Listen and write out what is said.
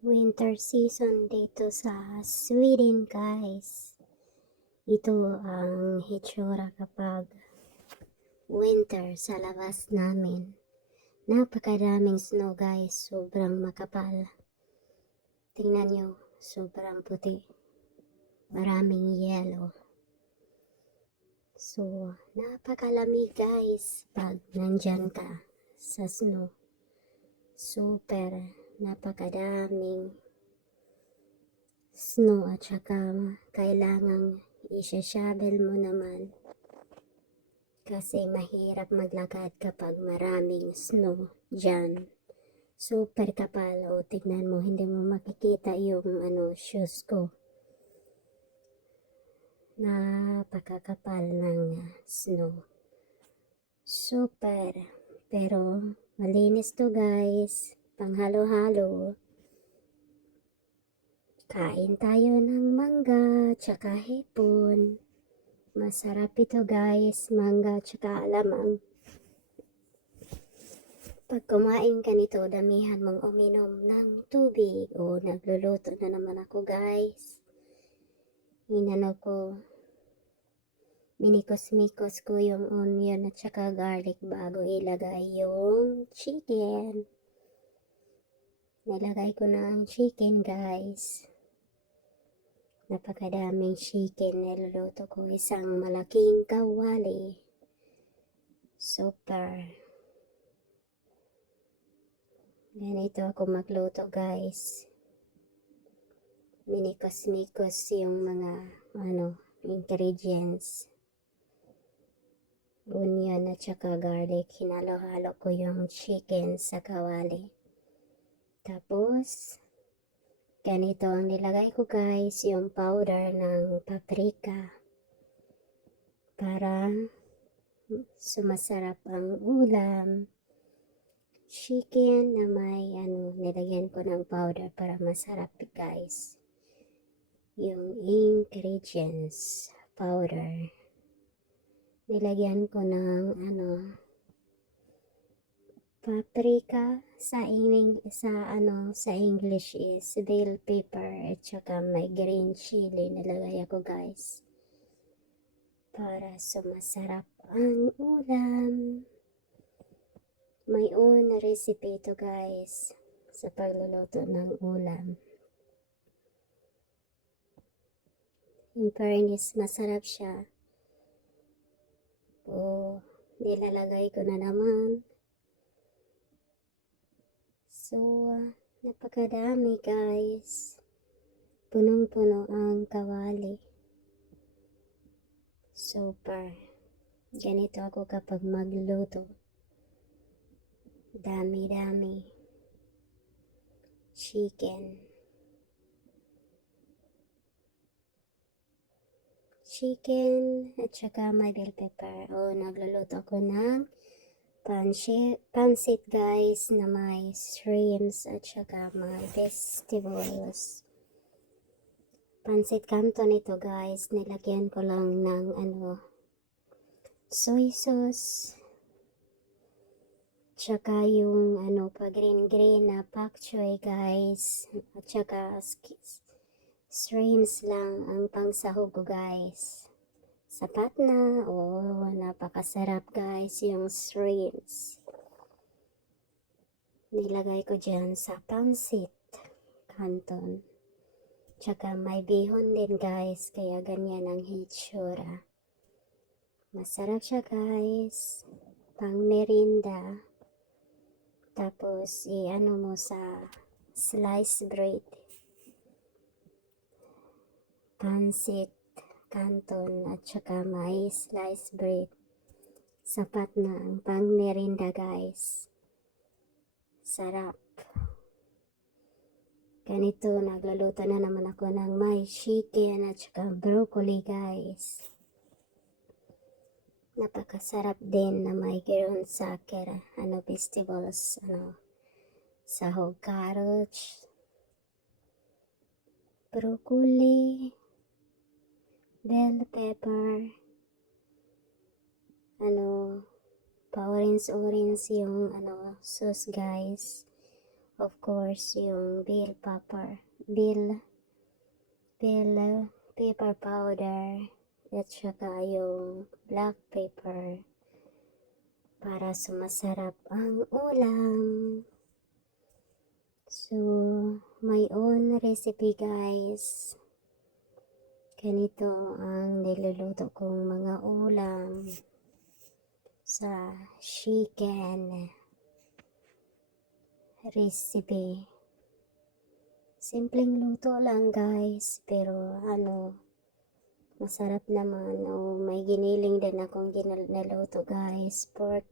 Winter season dito sa Sweden, guys. Ito ang hitsura kapag winter sa labas namin. Napakadaming snow, guys. Sobrang makapal. Tingnan nyo, sobrang puti. Maraming yellow. So, napakalamig, guys, pag nandyan ka sa snow. Super napakadaming snow at saka kailangang i-shovel mo naman kasi mahirap maglakad kapag maraming snow dyan. Super kapal. O tignan mo, hindi mo makikita yung shoes ko. Napakakapal ng snow. Super. Pero malinis to, guys. Panghalo-halo. Kain tayo ng mangga tsaka hipon. Masarap ito, guys. Mangga tsaka alamang. Pag kumain ka nito, damihan mong uminom ng tubig. O nagluluto na naman ako, guys. Minikos-mikos ko yung onion at saka garlic bago ilagay yung chicken. Nilagay ko na ang chicken, guys. Napakadaming chicken niluluto ko. Isang malaking kawali. Super. Ganito ako magluto, guys. Minikos-mikos yung mga ingredients. Onion at saka garlic. Hinalo-halo ko yung chicken sa kawali. Tapos, ganito ang nilagay ko, guys, yung powder ng paprika para sumasarap ang ulam. Chicken na may nilagyan ko ng powder para masarap, guys. Yung ingredients powder. Nilagyan ko ng paprika sa English is bell pepper at saka may green chili nilagay ako, guys, para sumasarap ang ulam. May own recipe ito, guys, sa pagluluto ng ulam. In fairness, masarap siya. O nilalagay ko na naman. So, napakadami, guys. Punong-puno ang kawali. Super. Ganito ako kapag magluto. Dami-dami. Chicken at saka may bell pepper. O, nagluluto ako ng pansit, guys, na may shrimps at saka may vegetables. Pansit canton ito, guys. Nilagyan ko lang ng soy sauce. Tsaka yung pa green na pak choy, guys. At saka shrimps lang ang pangsahog ko, guys. Sapat na. Napakasarap, guys, yung shrimps. Nilagay ko dyan sa pansit canton. Tsaka may bihon din, guys, kaya ganyan ang hitsura. Masarap siya, guys. Pang merinda. Tapos mo sa sliced bread. Pansit canton at saka may sliced bread. Sapat na ang pang merinda, guys. Sarap. Ganito, nagluluto na naman ako ng may chicken at saka broccoli, guys. Napakasarap din na may ground sucker, vegetables, sahog, carrots, broccoli, bell pepper, pa-orange yung sauce, guys. of course, yung bell pepper powder, at saka yung black pepper para sumasarap ang ulam. So, my own recipe guys. Ganito ang niluluto kong mga ulam sa chicken recipe. Simpleng luto lang guys, pero masarap naman. May giniling din akong naluto guys, pork